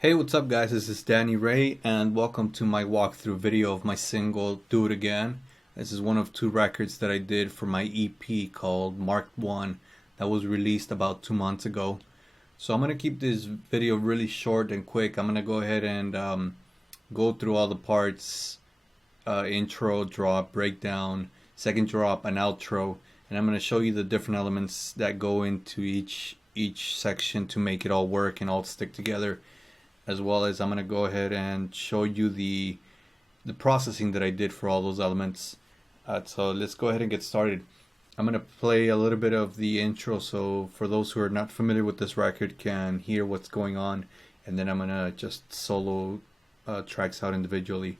Hey, what's up guys? This is Danny Ray and welcome to my walkthrough video of my single Do It Again. This is one of two records that I did for my EP called Mark 1 that was released about 2 months ago. So I'm going to keep this video really short and quick. I'm going to go ahead and go through all the parts, intro, drop, breakdown, second drop, and outro. And I'm going to show you the different elements that go into each section to make it all work and all stick together, as well as I'm going to go ahead and show you the processing that I did for all those elements. So let's go ahead and get started. I'm going to play a little bit of the intro so for those who are not familiar with this record can hear what's going on, and then I'm going to just solo tracks out individually.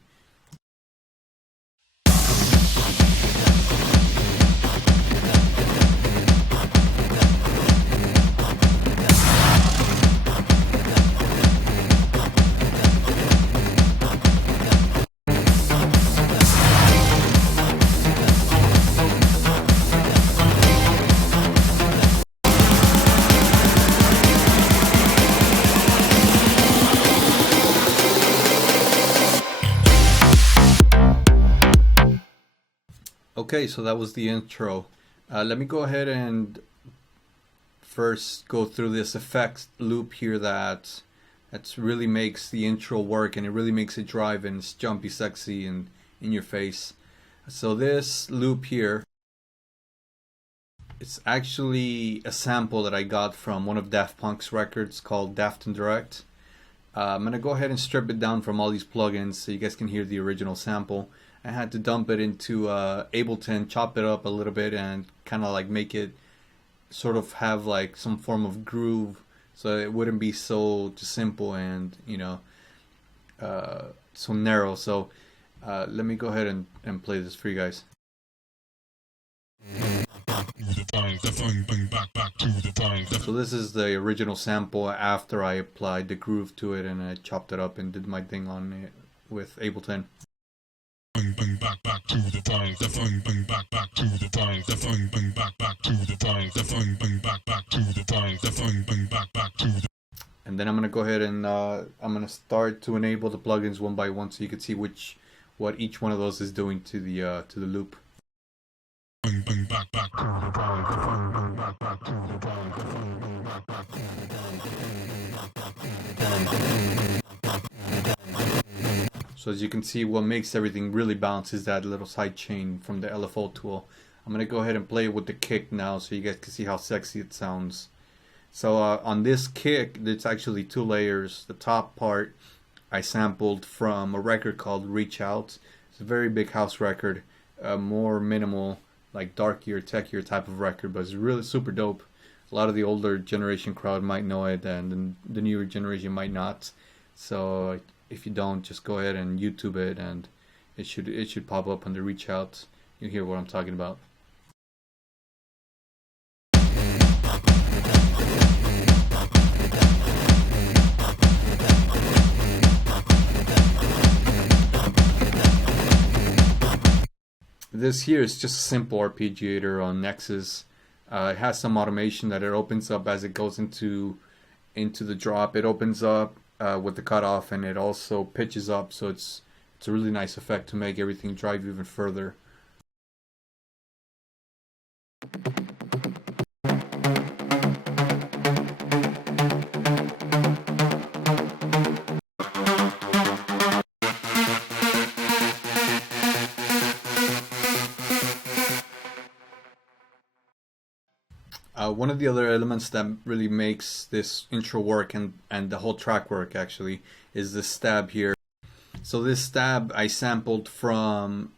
Okay, so that was the intro. Let me go ahead and first go through this effects loop here that really makes the intro work, and it really makes it drive and it's jumpy, sexy, and in your face. So this loop here, it's actually a sample that I got from one of Daft Punk's records called Daft and Direct. I'm gonna go ahead and strip it down from all these plugins so you guys can hear the original sample. I had to dump it into Ableton, chop it up a little bit, and kind of like make it sort of have like some form of groove, so it wouldn't be so simple and so narrow. So let me go ahead and play this for you guys. So this is the original sample after I applied the groove to it and I chopped it up and did my thing on it with Ableton. And then I'm gonna go ahead and I'm gonna start to enable the plugins one by one so you can see what each one of those is doing to the loop. So as you can see, what makes everything really bounce is that little side chain from the LFO tool. I'm gonna go ahead and play it with the kick now so you guys can see how sexy it sounds. So on this kick, there's actually two layers. The top part I sampled from a record called Reach Out. It's a very big house record, more minimal, like darkier, techier type of record, but it's really super dope. A lot of the older generation crowd might know it, and the newer generation might not. So if you don't, just go ahead and YouTube it, and it should pop up under Reach Out. You hear what I'm talking about. This here is just a simple arpeggiator on Nexus. It has some automation that it opens up as it goes into the drop. It opens up with the cutoff, and it also pitches up, so it's a really nice effect to make everything drive even further. One of the other elements that really makes this intro work and the whole track work actually is this stab here. So this stab I sampled from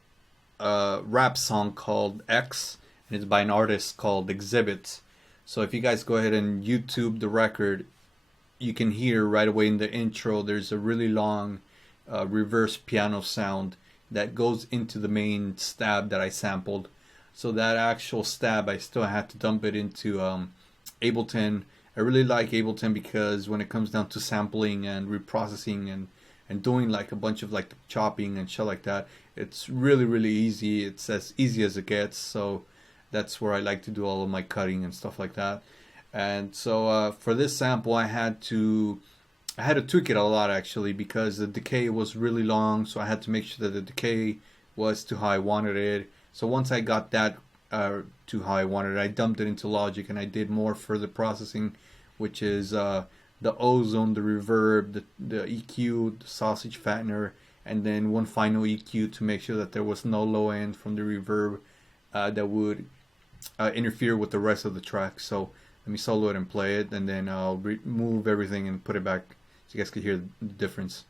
a rap song called X, and it's by an artist called Exhibit. So if you guys go ahead and YouTube the record, you can hear right away in the intro there's a really long reverse piano sound that goes into the main stab that I sampled. So that actual stab, I still had to dump it into Ableton. I really like Ableton because when it comes down to sampling and reprocessing and doing like a bunch of like chopping and shit like that, it's really easy. It's as easy as it gets. So that's where I like to do all of my cutting and stuff like that. And so for this sample, I had to I had to tweak it a lot actually because the decay was really long, so I had to make sure that the decay was to how I wanted it. So once I got that to how I wanted it, I dumped it into Logic and I did more further processing, which is the ozone, the reverb, the EQ, the sausage fattener, and then one final EQ to make sure that there was no low end from the reverb that would interfere with the rest of the track. So let me solo it and play it, and then I'll remove everything and put it back so you guys can hear the difference.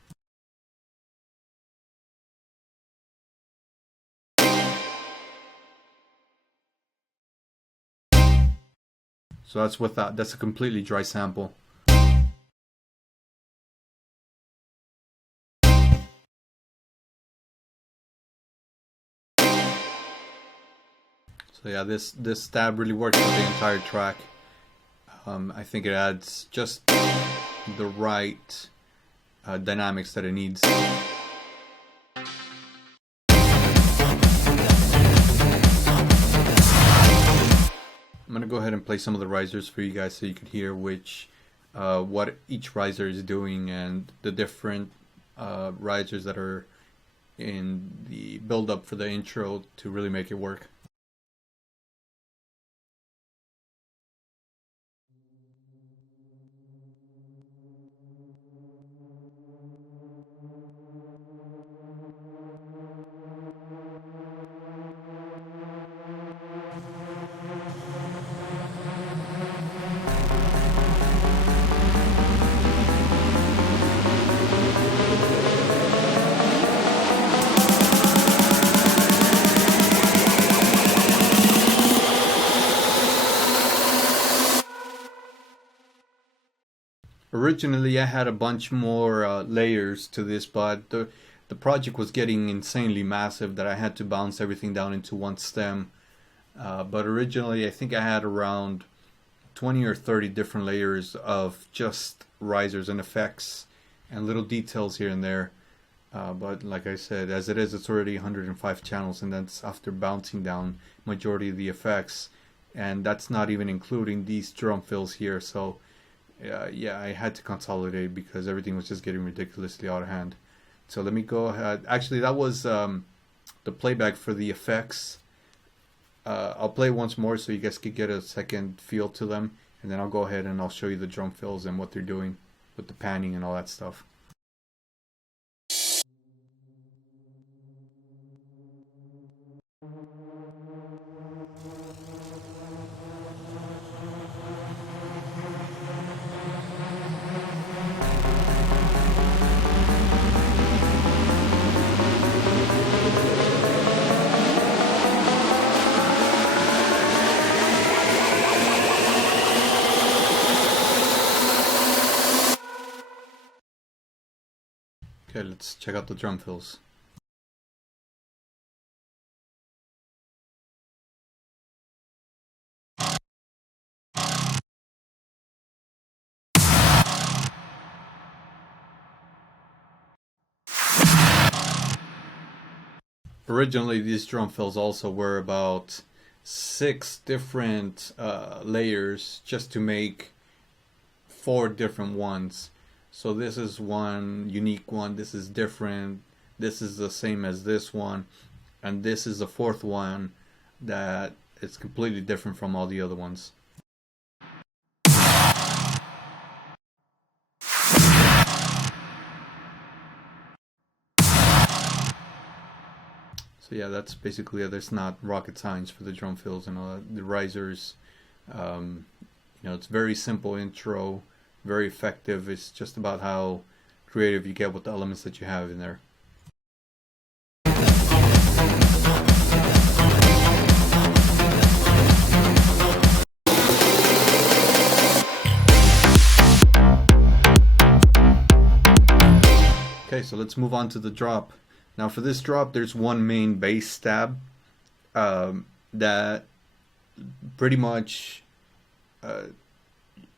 So that's without, that's a completely dry sample. So yeah, this stab really works for the entire track. I think it adds just the right dynamics that it needs. I'm gonna go ahead and play some of the risers for you guys so you can hear what each riser is doing and the different risers that are in the build up for the intro to really make it work. Originally, I had a bunch more layers to this, but the project was getting insanely massive that I had to bounce everything down into one stem. But originally, I think I had around 20 or 30 different layers of just risers and effects and little details here and there. But like I said, as it is, it's already 105 channels, and that's after bouncing down majority of the effects, and that's not even including these drum fills here. So yeah, I had to consolidate because everything was just getting ridiculously out of hand. So let me go ahead. Actually, that was the playback for the effects. I'll play once more so you guys could get a second feel to them, and then I'll go ahead and I'll show you the drum fills and what they're doing with the panning and all that stuff. Okay, let's check out the drum fills. Originally, these drum fills also were about 6 different layers just to make 4 different ones. So this is one unique one, this is different, this is the same as this one, and this is the 4th one that is completely different from all the other ones. So yeah, that's basically it. There's not rocket science for the drum fills and all that. The risers, it's very simple intro, very effective. It's just about how creative you get with the elements that you have in there. Okay, so let's move on to the drop. Now for this drop, there's one main bass stab that pretty much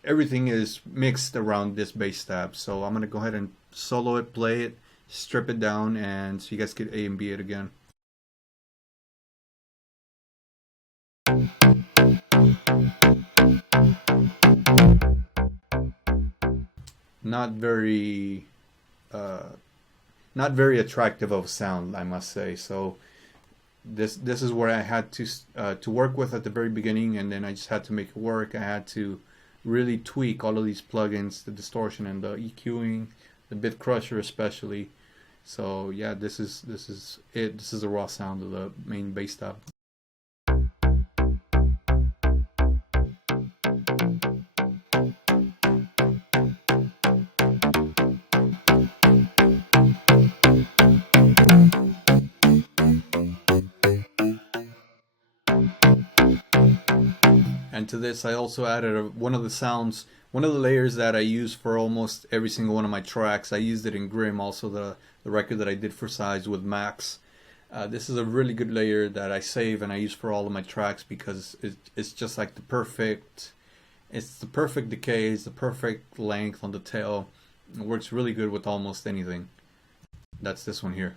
everything is mixed around this bass stab. So I'm gonna go ahead and solo it, play it, strip it down, and so you guys get A and B it again. not very not very attractive of sound, I must say. So this is where I had to work with at the very beginning, and then I just had to make it work. I had to really tweak all of these plugins, the distortion and the EQing, the bit crusher especially. So yeah, this is it. This is the raw sound of the main bass tab. And to this I also added one of the sounds, one of the layers that I use for almost every single one of my tracks. I used it in Grim, also the record that I did for Size with Max. This is a really good layer that I save and I use for all of my tracks because it's just like it's the perfect decay, it's the perfect length on the tail. It works really good with almost anything. That's this one here.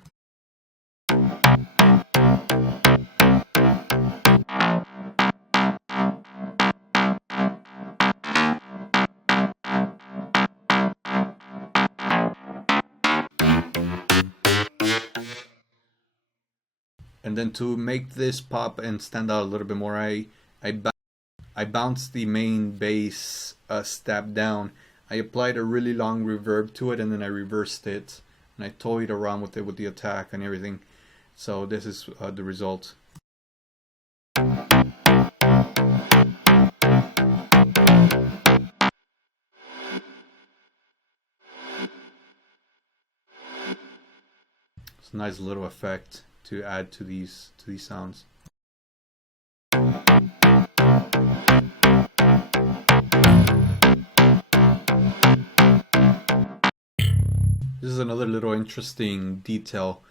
And then to make this pop and stand out a little bit more, I bounced the main bass step down. I applied a really long reverb to it, and then I reversed it, and I toyed around with it with the attack and everything. So this is the result. It's a nice little effect to add to these sounds. This is another little interesting detail.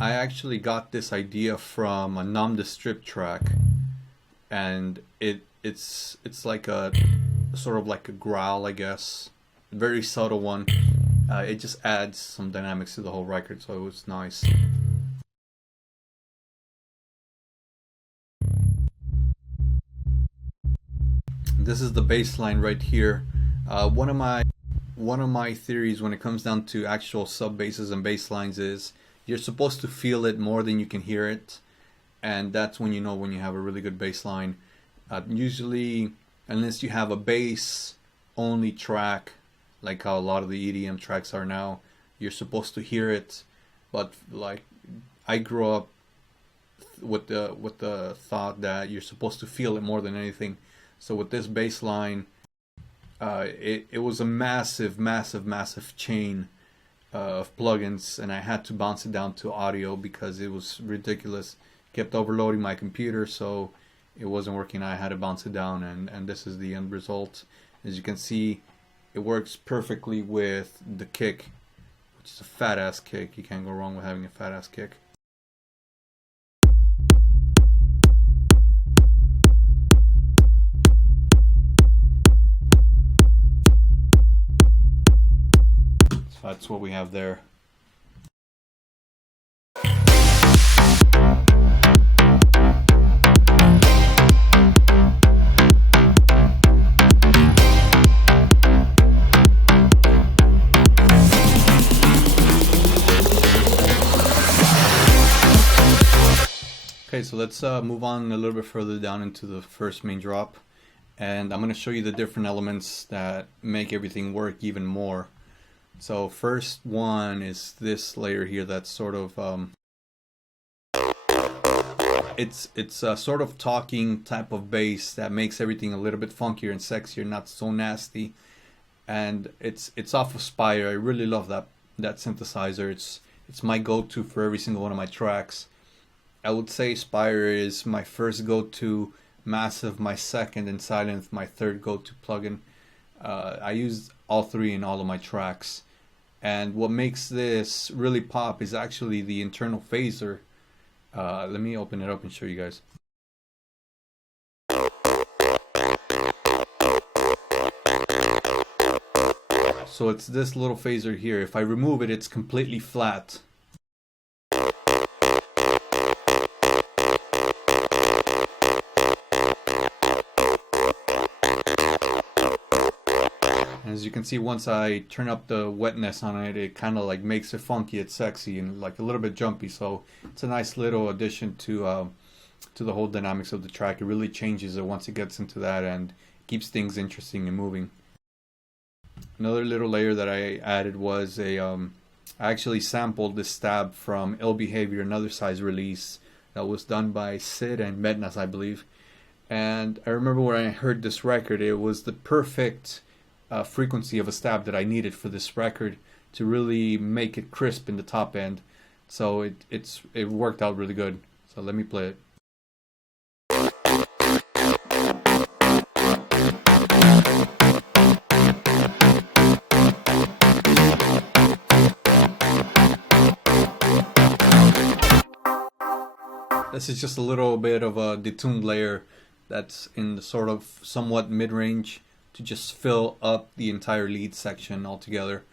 I actually got this idea from a Numb the Strip track, and it's like a sort of like a growl, I guess, a very subtle one. It just adds some dynamics to the whole record, so it was nice. This is the bass line right here. One of my theories when it comes down to actual sub basses and bass lines is you're supposed to feel it more than you can hear it, and that's when you know when you have a really good bass line. Usually, unless you have a bass only track, like how a lot of the EDM tracks are now, you're supposed to hear it. But like, I grew up with the thought that you're supposed to feel it more than anything. So with this bass line, it was a massive chain of plugins, and I had to bounce it down to audio because it was ridiculous. Kept overloading my computer, so it wasn't working. I had to bounce it down, and this is the end result. As you can see, it works perfectly with the kick, which is a fat ass kick. You can't go wrong with having a fat ass kick. So that's what we have there. Okay, so let's move on a little bit further down into the first main drop, and I'm going to show you the different elements that make everything work even more. So first one is this layer here that's sort of it's a sort of talking type of bass that makes everything a little bit funkier and sexier, not so nasty. And it's off of Spire. I really love that synthesizer. It's my go-to for every single one of my tracks. I would say Spire is my first go-to, Massive my second, and Sylenth my third go-to plugin. I use all three in all of my tracks. And what makes this really pop is actually the internal phaser. Let me open it up and show you guys. So it's this little phaser here. If I remove it, it's completely flat. As you can see, once I turn up the wetness on it, it kind of like makes it funky, it's sexy, and like a little bit jumpy. So it's a nice little addition to the whole dynamics of the track. It really changes it once it gets into that, and keeps things interesting and moving. Another little layer that I added was I actually sampled this stab from Ill Behavior, another size release that was done by Sid and Mednas, I believe. And I remember when I heard this record, it was the perfect frequency of a stab that I needed for this record to really make it crisp in the top end. So it worked out really good. So let me play it. This is just a little bit of a detuned layer that's in the sort of somewhat mid-range to just fill up the entire lead section altogether.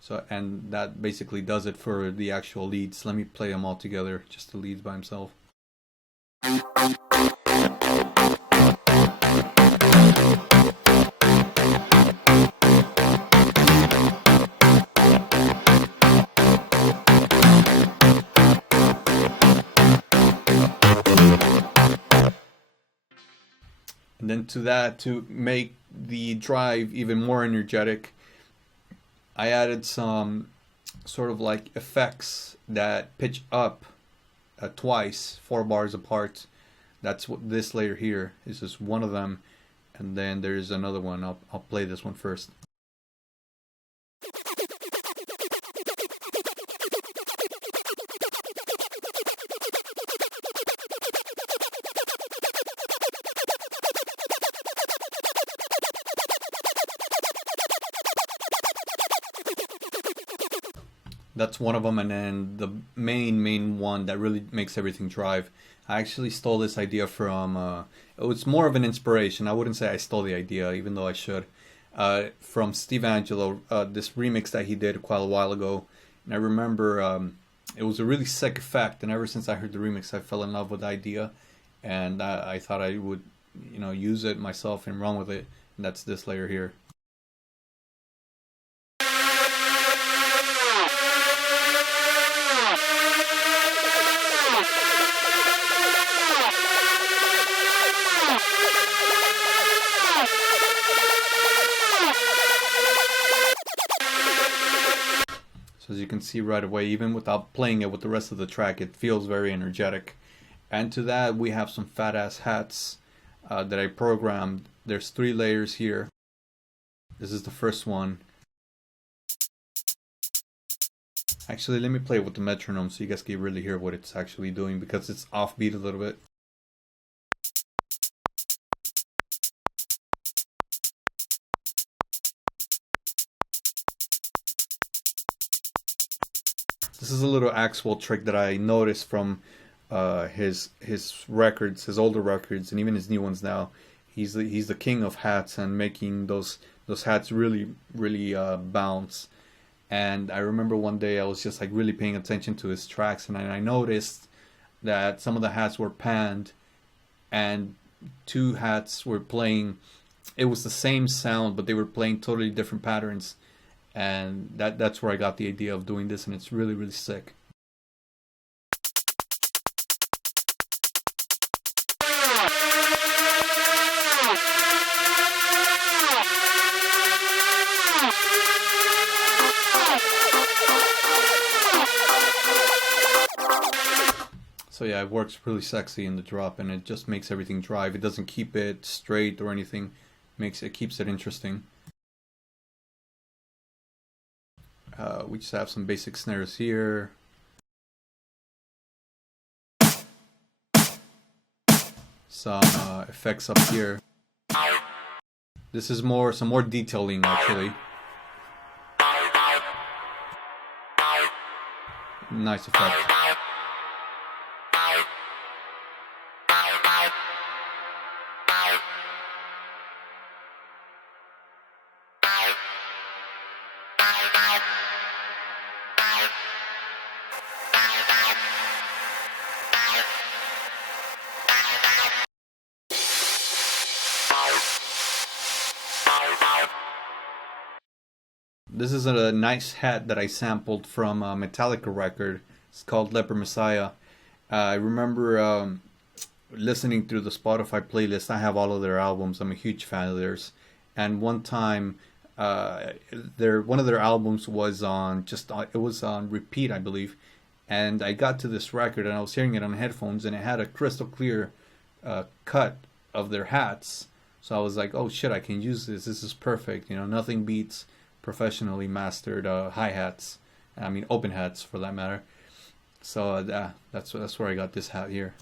So, and that basically does it for the actual leads. Let me play them all together, just the leads by himself. And then to that, to make the drive even more energetic, I added some sort of like effects that pitch up twice, 4 bars apart. That's what this layer here is, just one of them. And then there's another one. I'll play this one first. That's one of them, and then the main one that really makes everything drive. I actually stole this idea from, it was more of an inspiration. I wouldn't say I stole the idea, even though I should. From Steve Angelo, this remix that he did quite a while ago. And I remember it was a really sick effect, and ever since I heard the remix, I fell in love with the idea. And I thought I would, use it myself and run with it. And that's this layer here. So as you can see right away, even without playing it with the rest of the track, it feels very energetic. And to that, we have some fat ass hats that I programmed. There's 3 layers here. This is the first one. Actually, let me play it with the metronome so you guys can really hear what it's actually doing, because it's offbeat a little bit. This is a little Axwell trick that I noticed from his records, his older records, and even his new ones now. He's the king of hats and making those hats really bounce. And I remember one day I was just like really paying attention to his tracks, and I noticed that some of the hats were panned, and 2 hats were playing. It was the same sound, but they were playing totally different patterns. And that's where I got the idea of doing this, and it's really sick. So yeah, it works really sexy in the drop, and it just makes everything drive. It doesn't keep it straight or anything. It keeps it interesting. We just have some basic snares here. Some effects up here. This is some more detailing actually. Nice effect. This is a nice hat that I sampled from a Metallica record. It's called Leper Messiah. I remember listening through the Spotify playlist. I have all of their albums. I'm a huge fan of theirs. And one time, one of their albums was it was on repeat, I believe. And I got to this record and I was hearing it on headphones, and it had a crystal clear cut of their hats. So I was like, oh shit, I can use this. This is perfect. You know, nothing beats professionally mastered hi-hats. I mean, open hats for that matter. So that's where I got this hat here.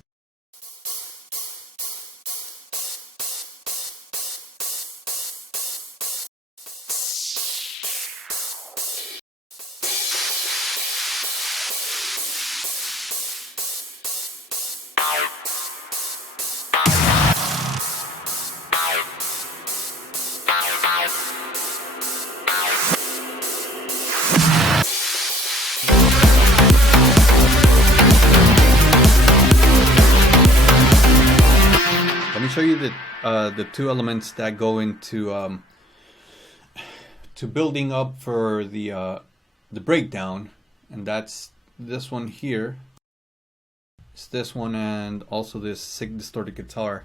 Let me show you the two elements that go into to building up for the breakdown, and that's this one here. It's this one and also this sick distorted guitar.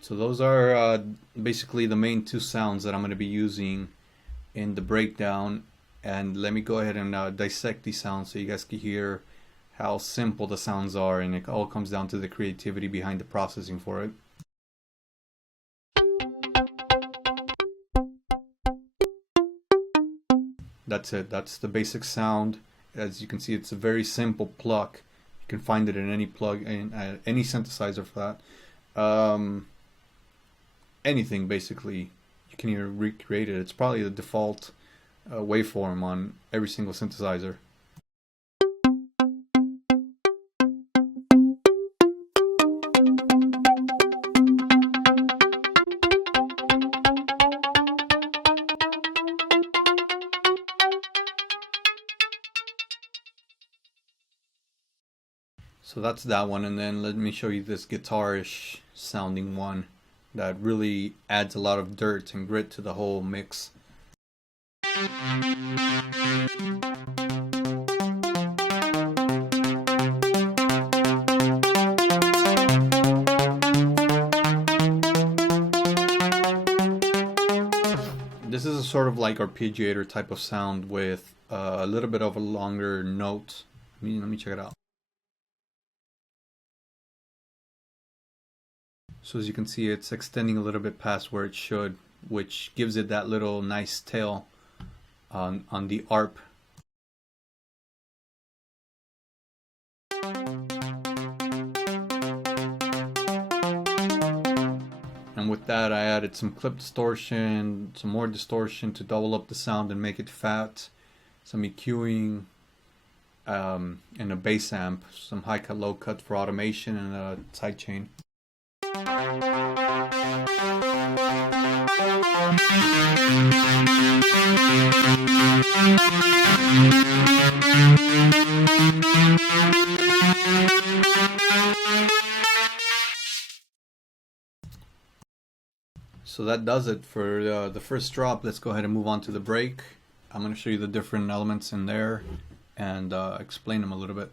So those are basically the main two sounds that I'm going to be using in the breakdown. And let me go ahead and dissect these sounds so you guys can hear how simple the sounds are, and it all comes down to the creativity behind the processing for it. That's it. That's the basic sound. As you can see, it's a very simple pluck. You can find it in any plug, in any synthesizer for that. Anything basically, you can either recreate it. It's probably the default waveform on every single synthesizer. So that's that one, and then let me show you this guitarish sounding one that really adds a lot of dirt and grit to the whole mix. This is a sort of like arpeggiator type of sound with a little bit of a longer note. Let me check it out. So as you can see, it's extending a little bit past where it should, which gives it that little nice tail on the arp. And with that, I added some clip distortion, some more distortion to double up the sound and make it fat, some EQing, and a bass amp, some high cut, low cut for automation, and a sidechain. So that does it for the first drop. Let's go ahead and move on to the break. I'm going to show you the different elements in there and explain them a little bit.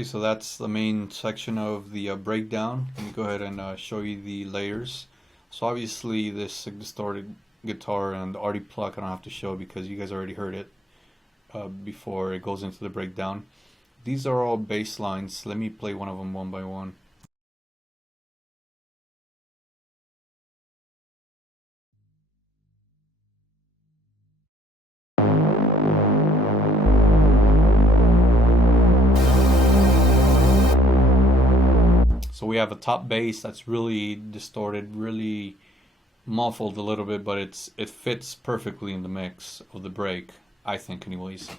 Okay, so that's the main section of the breakdown. Let me go ahead and show you the layers. So obviously this distorted guitar and the Artie pluck I don't have to show because you guys already heard it before it goes into the breakdown. These are all bass lines. Let me play one of them one by one. So we have a top bass that's really distorted, really muffled a little bit, but it fits perfectly in the mix of the break, I think anyways.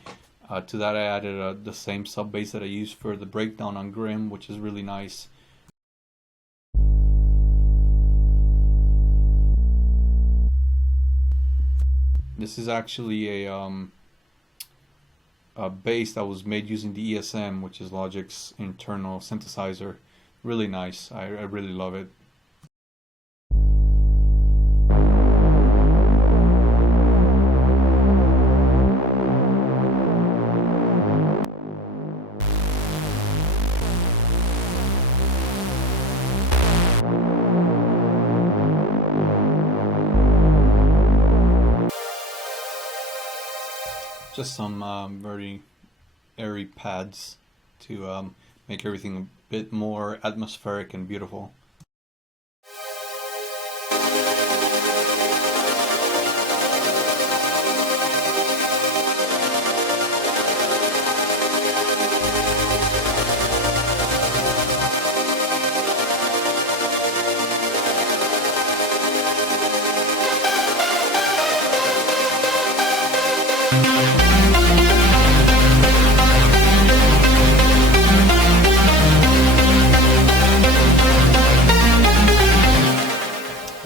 To that I added the same sub bass that I used for the breakdown on Grim, which is really nice. This is actually a bass that was made using the ESM, which is Logic's internal synthesizer. Really nice. I really love it. Just some very airy pads to make everything a bit more atmospheric and beautiful.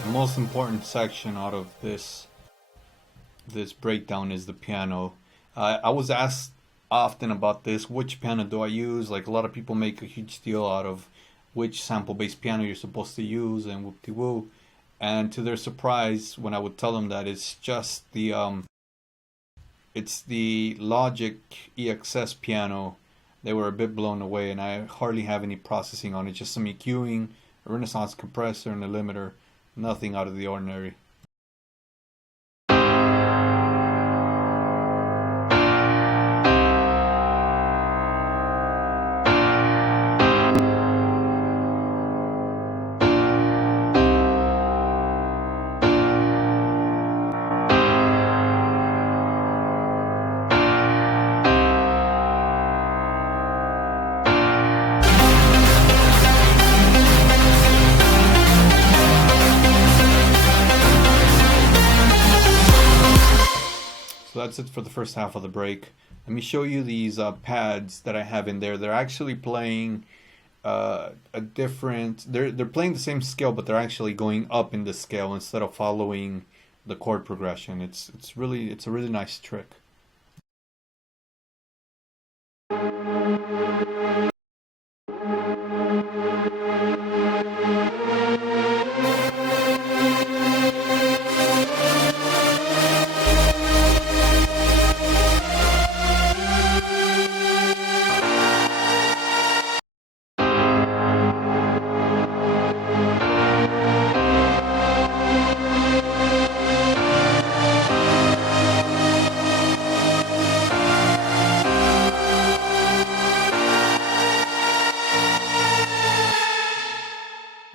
Most important section out of this breakdown is the piano. I was asked often about this, which piano do I use? Like a lot of people make a huge deal out of which sample-based piano you're supposed to use and whoop-de-woo. And to their surprise, when I would tell them that it's just it's the Logic EXS piano, they were a bit blown away, and I hardly have any processing on it, just some EQing, a Renaissance compressor, and a limiter. Nothing out of the ordinary. So that's it for the first half of the break. Let me show you these pads that I have in there. They're actually playing a different. They're playing the same scale, but they're actually going up in the scale instead of following the chord progression. It's a really nice trick.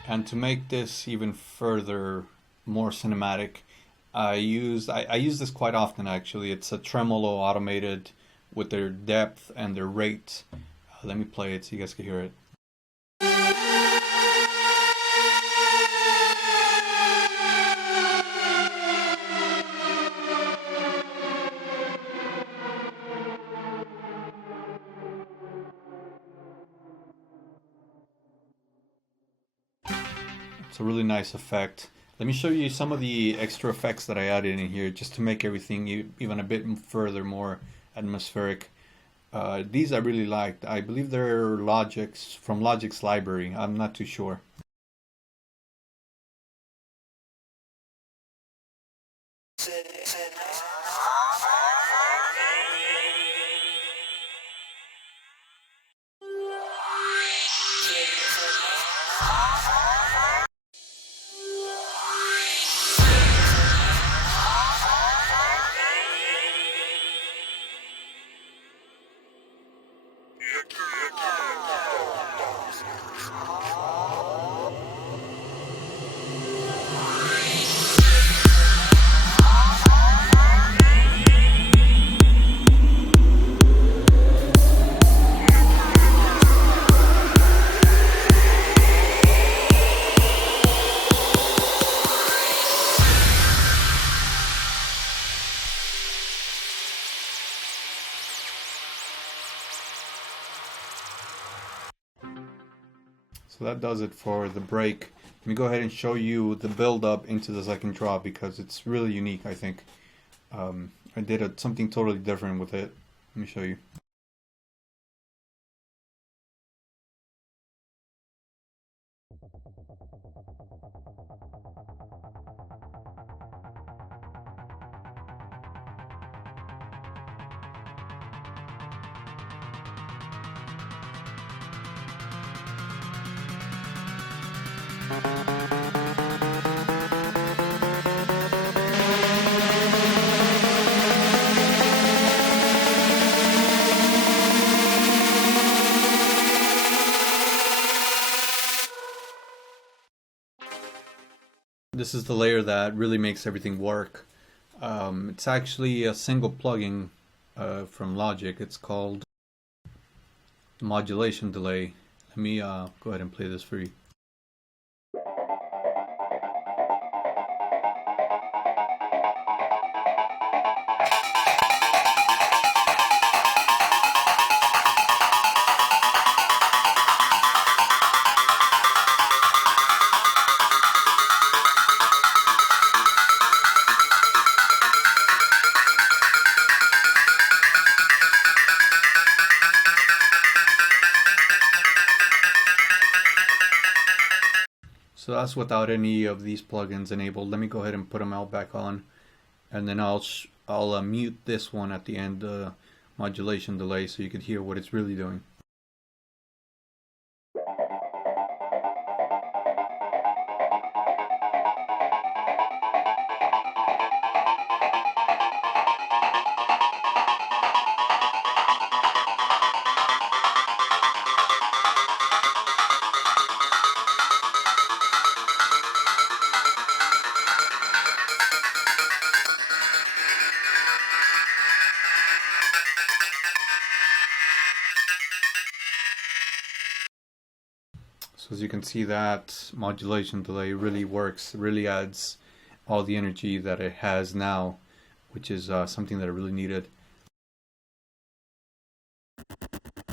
And to make this even further more cinematic, I use this quite often actually. It's a tremolo automated with their depth and their rate. Let me play it so you guys can hear it. It's a really nice effect. Let me show you some of the extra effects that I added in here just to make everything even a bit further more atmospheric. These I really liked. I believe they're Logic's from Logic's library. I'm not too sure. So that does it for the break. Let me go ahead and show you the build up into the second drop because it's really unique, I think. I did something totally different with it. Let me show you. This is the layer that really makes everything work. It's actually a single plugin from Logic. It's called Modulation Delay. Let me go ahead and play this for you. So that's without any of these plugins enabled. Let me go ahead and put them all back on, and then I'll mute this one at the end, modulation delay, so you could hear what it's really doing. So as you can see, that modulation delay really works, really adds all the energy that it has now, which is something that I really needed.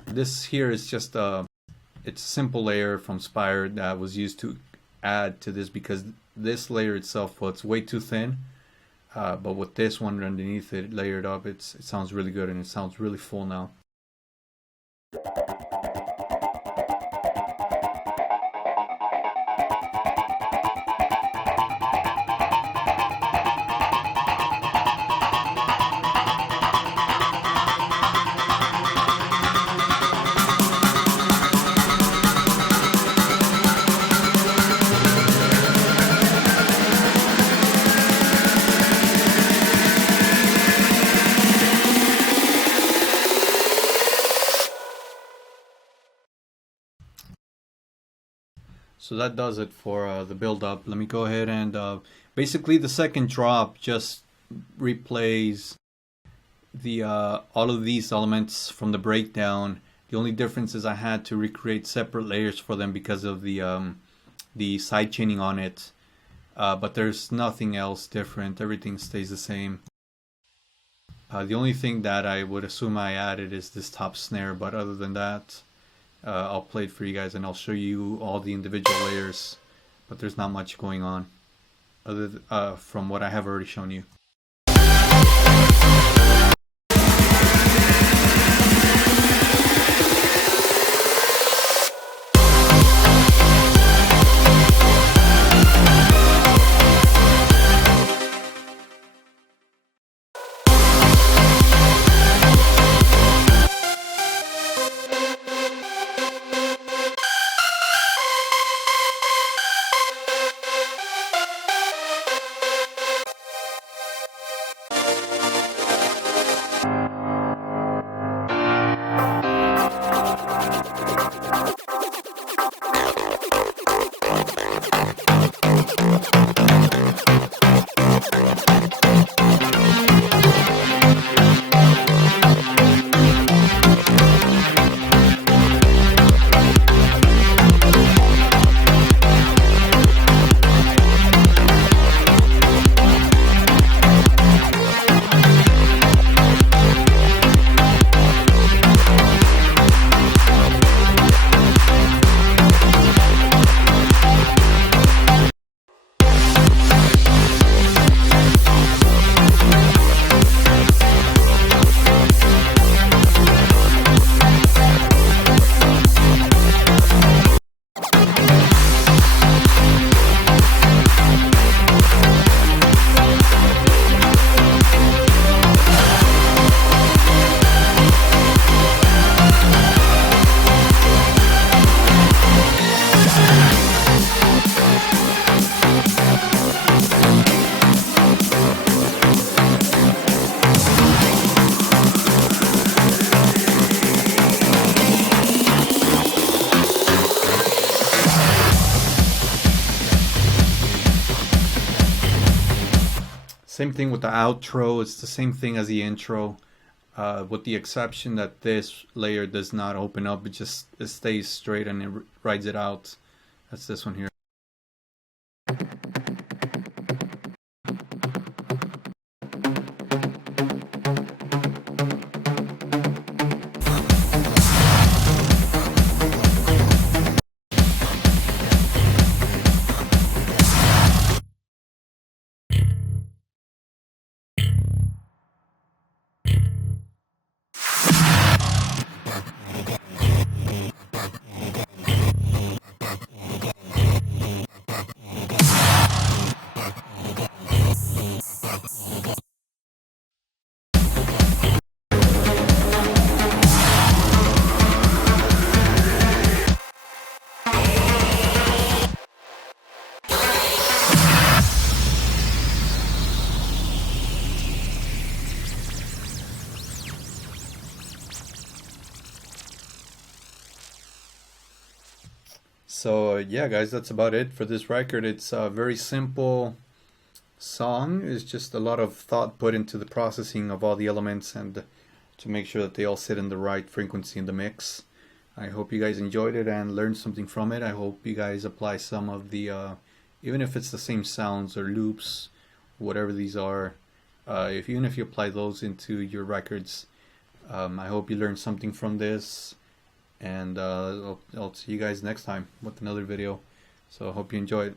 This here is just it's a simple layer from Spire that was used to add to this because this layer itself was way too thin. But with this one underneath it layered up, it sounds really good and it sounds really full now. So that does it for the build up. Let me go ahead and basically the second drop just replays the all of these elements from the breakdown. The only difference is I had to recreate separate layers for them because of the side chaining on it. But there's nothing else different. Everything stays the same. The only thing that I would assume I added is this top snare, but other than that, I'll play it for you guys and I'll show you all the individual layers, but there's not much going on other from what I have already shown you. Same thing with the outro. It's the same thing as the intro, with the exception that this layer does not open up. It stays straight and it rides it out. That's this one here. So yeah, guys, that's about it for this record. It's a very simple song. It's just a lot of thought put into the processing of all the elements and to make sure that they all sit in the right frequency in the mix. I hope you guys enjoyed it and learned something from it. I hope you guys apply some of the, even if it's the same sounds or loops, whatever these are, even if you apply those into your records, I hope you learned something from this. And I'll see you guys next time with another video. So I hope you enjoyed.